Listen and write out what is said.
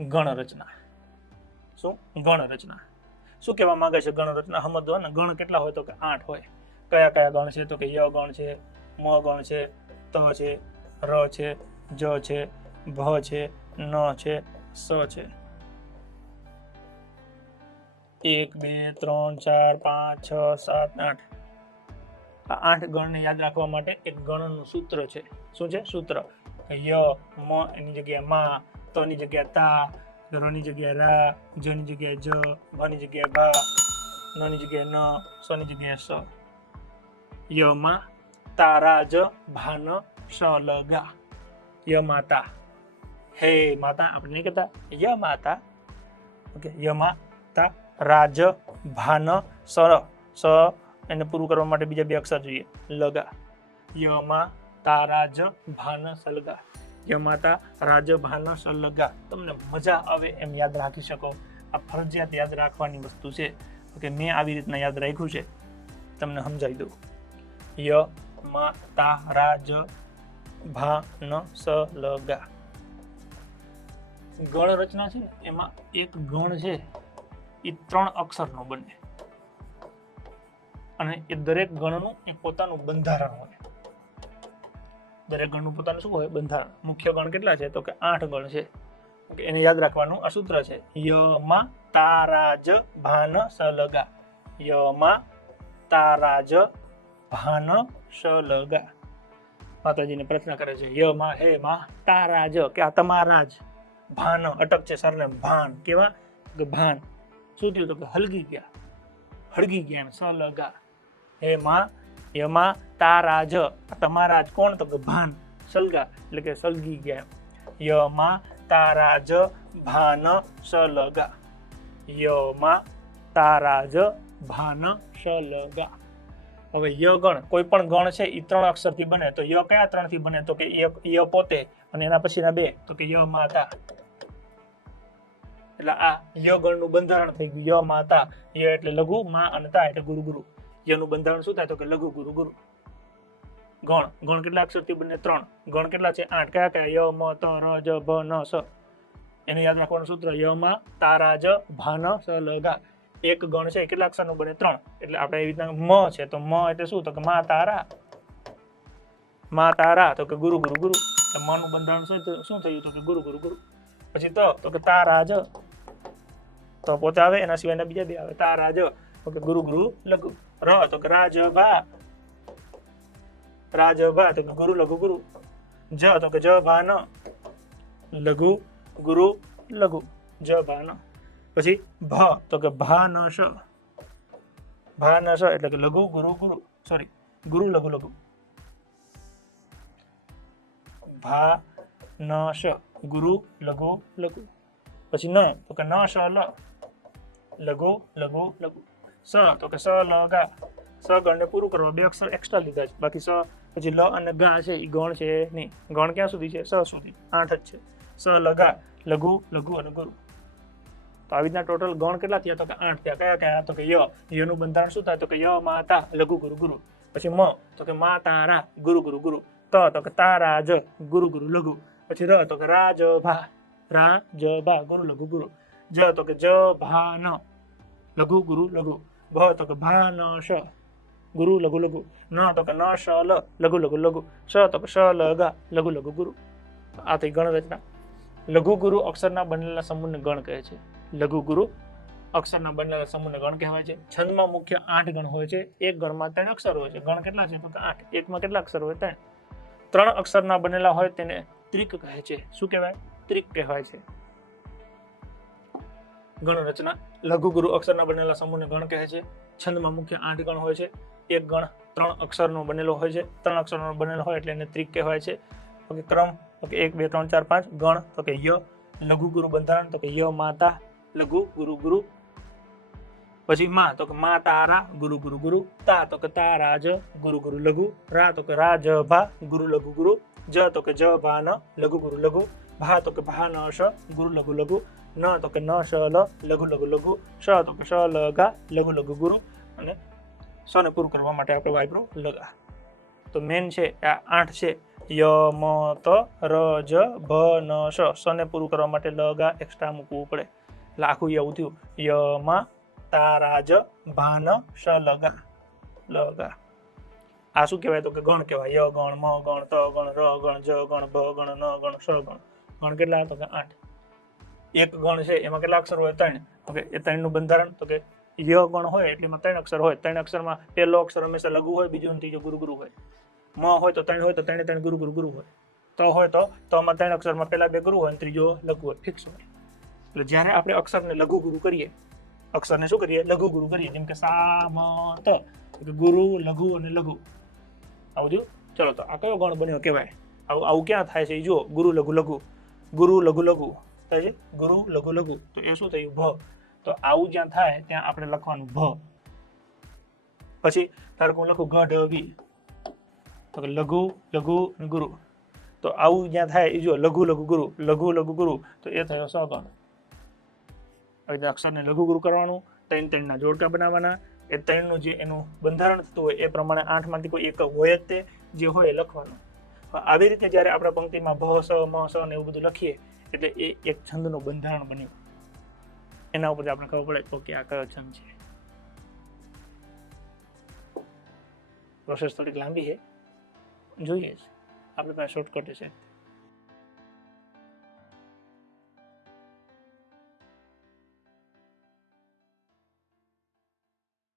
ગણ રચના શું? ગણ રચના શું કહેવા માંગે છે ગણ રચના સમજો ને ગણ કેટલા હોય તો કે આઠ હોય. કયા કયા ગણ છે? તો કે ય ગણ છે, મ ગણ છે, ત છે, ર છે, જ છે, ભ છે, ન છે, સ છે. એક, બે, ત્રણ, ચાર, પાંચ, છ, સાત, આઠ. આ આઠ ગણને યાદ રાખવા માટે એક ગણનું સૂત્ર છે. શું છે? સૂત્ર. ય, મ એની જગ્યાએ મા તની જગ્યા તા રની જગ્યા રા જની જગ્યાએ જ ભની જગ્યાએ ભા નની જગ્યાએ ન, સની જગ્યાએ સ. ય માં તારા જ ભાન સ લગા ય માતા. હે માતા, આપણે નહીં કહેતા. ય માતા. ઓકે, ય માતા રાજ ભાન સ સ એને પૂરું કરવા માટે બીજા બે અક્ષર જોઈએ. લગા યમા તારાજ ભાન સલગા યમાતા રાજ રાજભાના સલગા તમને મજા આવે એમ યાદ રાખી શકો. આ ફરજિયાત યાદ રાખવાની વસ્તુ છે કે મેં આવી રીતના યાદ રાખ્યું છે. તમને સમજાવી દઉં. ય મા તા રાજ ભાન સલગા ગણ રચના છે ને, એમાં એક ગણ છે, એ ત્રણ અક્ષરનો બને. અને એ દરેક ગણનું એ પોતાનું બંધારણ હોય. દરેક ગણનું પોતાનું શું હોય? બંધારણ. મુખ્ય ગણ કેટલા છે? તો કે આઠ ગણ છે. એને યાદ રાખવાનું આ સૂત્ર છે. યમાં તારાજ ભાન સલગા યમાં તારાજ ભાન સલગા માતાજીને પ્રાર્થના કરે છે. યમાં હે માં તારાજ. કે આ તમારા જ ભાન, અટક છે સરને ભાન. કેવા? કે ભાન. શું થયું? તો કે હલગી ગયા. હળગી ગયા સલગા. હે માં યમાં તારા જ તમારા જ, કોણ તો કે ભાન? સલગા, એટલે કે સલગી ગયા. યમા તારા જ, ભાન, સલગા. યમાં તારા જ, ભાન, સલગા. હવે ય ગણ, કોઈ પણ ગણ છે એ ત્રણ અક્ષરથી બને. તો ય કયા ત્રણથી બને? તો કે ય પોતે, અને એના પછીના બે. તો કે ય માતા. એટલે આ ય ગણનું બંધારણ થઈ ગયું. ય માતા. ય એટલે લઘુ, મા અને તા એટલે ગુરુ ગુરુ. યનું બંધારણ શું થાય તો કે લઘુ ગુરુ ગુરુ. ગણ ગણ કેટલા અક્ષરથી બને? ત્રણ. ગણ કેટલા છે? આઠ. કયા કયા? ય, મ, ત, ર, જ, ભ, ન, સ. એને યાદ રાખવાનું સૂત્ર. ય, માં તારા જ ભાન સ લગા એક ગણ છે કેટલા અક્ષરનું બને? ત્રણ. એટલે આપણે એવી રીતના મ છે. તો મ એટલે શું? તો કે મા તારા મા તારા તો કે ગુરુ ગુરુ ગુરુ. મ નું બંધારણ શું શું થયું? તો કે ગુરુ ગુરુ ગુરુ. પછી તો તો કે તારા જ. તો પોતે આવે, એના સિવાયના બીજા બે આવે. તારા જ. તો કે ગુરુ ગુરુ, લઘુ. ર તો કે રાજ ભા રાજ ભા તો ગુરુ લઘુ ગુરુ જ તો કે જ ભાન લઘુ ગુરુ લઘુ જ ભાન પછી ભ તો કે ભાનશ ન શ ભા ન શ એટલે કે લઘુ ગુરુ ગુરુ સોરી ગુરુ લઘુ લઘુ ભા ન શ ગુરુ લઘુ લઘુ પછી ન તો કે ન શ લ લઘુ લઘુ લઘુ સ, તો કે સ, લ, ગા. સ ગણને પૂરું કરવા બે અક્ષર એક્સ્ટ્રા લીધા છે. બાકી સ, પછી લ અને ગા છે એ ગણ છે નહીં. ગણ ક્યાં સુધી છે? સ સુધી. આઠ જ છે. સ, લ, ગા. લઘુ લઘુ અને ગુરુ. તો આવી રીતના ટોટલ ગણ કેટલા થયા? તો કે આઠ થયા. કયા કયા? તો કે ય. યનું બંધારણ શું થાય? તો કે ય, માતા, લઘુ, ગુરુ ગુરુ. પછી મ. તો કે મા તારા ગુરુ ગુરુ ગુરુ. ત, તો કે તારા જ ગુરુ ગુરુ, લઘુ. પછી ર, તો કે રાજ ભા રા જ ભા ગુરુ, લઘુ, ગુરુ. જ, તો કે જ, ભા, ન. લઘુ, ગુરુ, લઘુ. ભ તો કે ભા ન શ ગુરુ લઘુ લઘુ ન તો કે ન શ લ લઘુ લઘુ લઘુ શ તો કે શ લ ગા લઘુ લઘુ ગુરુ આ થઈ ગણ રચના લઘુ ગુરુ અક્ષરના બનેલા સમૂહને ગણ કહે છે. લઘુ ગુરુ અક્ષરના બનેલા સમૂહને ગણ કહેવાય છે. છંદમાં મુખ્ય આઠ ગણ હોય છે. એક ગણમાં ત્રણ અક્ષર હોય છે. ગણ કેટલા છે? તો કે આઠ. એકમાં કેટલા અક્ષર હોય? ત્રણ. ત્રણ અક્ષરના બનેલા હોય તેને ત્રિક કહે છે. શું કહેવાય? ત્રિક કહેવાય છે. ગણ રચના લઘુ ગુરુ અક્ષરના બનેલા સમૂહને ગણ કહે છે. છંદમાં મુખ્ય આઠ ગણ હોય છે. એક ગણ ત્રણ અક્ષરનો બનેલો હોય છે. ત્રણ અક્ષરનો બનેલો હોય એટલે એને ત્રિક કહેવાય છે. ઓકે ક્રમ ઓકે એક, બે, ત્રણ, ચાર, પાંચ. ગણ, તો કે ય. લઘુ ગુરુ બંધારણ, તો કે ય માતા લઘુ ગુરુ. ગુરુ પછી મા, તો કે મા તારા, ગુરુ ગુરુ ગુરુ. તા, તો કે તારા જ ગુરુ ગુરુ લઘુ. રા, તો કે રા જ ભા, ગુરુ લઘુ ગુરુ. જ, તો કે જ ભા ન, લઘુ ગુરુ લઘુ. ભા તો કે ભા ન શ ગુરુ લઘુ લઘુ ન તો કે ન શ લ લઘુ લઘુ લઘુ શ તો કે શ લ ગા લઘુ લઘુ ગુરુ અને શને પૂરું કરવા માટે આપણે વાપરો લગા તો મેન છે, આ આઠ છે, ય, મ, ત, ર, જ, ભ, ન, શ. શને પૂરું કરવા માટે લ, ગા એક્સ્ટ્રા મૂકવું પડે. આખું એવું થયું. ય, માં તારા જ ભાન શ લગા લગા આ શું કહેવાય? તો કે ગણ કહેવાય. ય, ગણ, મ, ગણ, ત, ગણ, ર, ગણ, જ, ગણ ભ ગણ, ન, ગણ, શ, ગણ. ગણ કેટલા? તો કે આઠ. એક ગણ છે, એમાં કેટલા અક્ષર હોય? ત્રણ. કે એ ત્રણનું બંધારણ, તો કે ય ગણ હોય, એટલે એમાં ત્રણ અક્ષર હોય. ત્રણ અક્ષરમાં પહેલો અક્ષર હંમેશા લઘુ હોય, બીજો ત્રીજો ગુરુ ગુરુ હોય. મ હોય તો ત્રણ હોય, તો ત્રણે ત્રણ ગુરુ ગુરુ ગુરુ હોય. તો હોય તો તો આમાં ત્રણ અક્ષરમાં પહેલા બે ગુરુ હોય ત્રીજો લઘુ હોય ફિક્સ હોય. એટલે જ્યારે આપણે અક્ષરને લઘુ ગુરુ કરીએ, અક્ષરને શું કરીએ? લઘુ ગુરુ કરીએ. જેમ કે સા, મ, ત. ગુરુ, લઘુ અને લઘુ. આવું જોયું ચલો તો આ કયો ગણ બન્યો કહેવાય? આવું આવું ક્યાં થાય છે? એ જુઓ. ગુરુ, લઘુ લઘુ. ગુરુ લઘુ લઘુ થાય છે? ગુરુ લઘુ લઘુ. તો એ શું થયું? ભ. તો આવું જ્યાં થાય, ત્યાં આપણે લખવાનું ભ. પછી ધારો હું લખું? ગઢ વી તો લઘુ લઘુ ગુરુ. તો આવું જ્યાં થાય એ જો લઘુ લઘુ ગુરુ, લઘુ લઘુ ગુરુ. તો એ થયો સગણ આવી રીતે અક્ષરને લઘુ ગુરુ કરવાનું, ત્રણ ત્રણના જોડકા બનાવવાના. એ ત્રણનું જે એનું બંધારણ થતું હોય, એ પ્રમાણે આઠમાંથી કોઈ એક હોય જ તે, જે હોય લખવાનું. આવી રીતે જ્યારે આપણે પંક્તિમાં ભ, સ, મ, સ ને એવું બધું લખીએ, એટલે એ એક છંદનું બંધારણ બન્યું. એના ઉપર આપણે ખબર પડે, તો કે આ કયો છંદ છે. પ્રોસેસ થોડીક લાંબી છે. જોઈએ છે. આપણી પાસે શોર્ટકટ છે.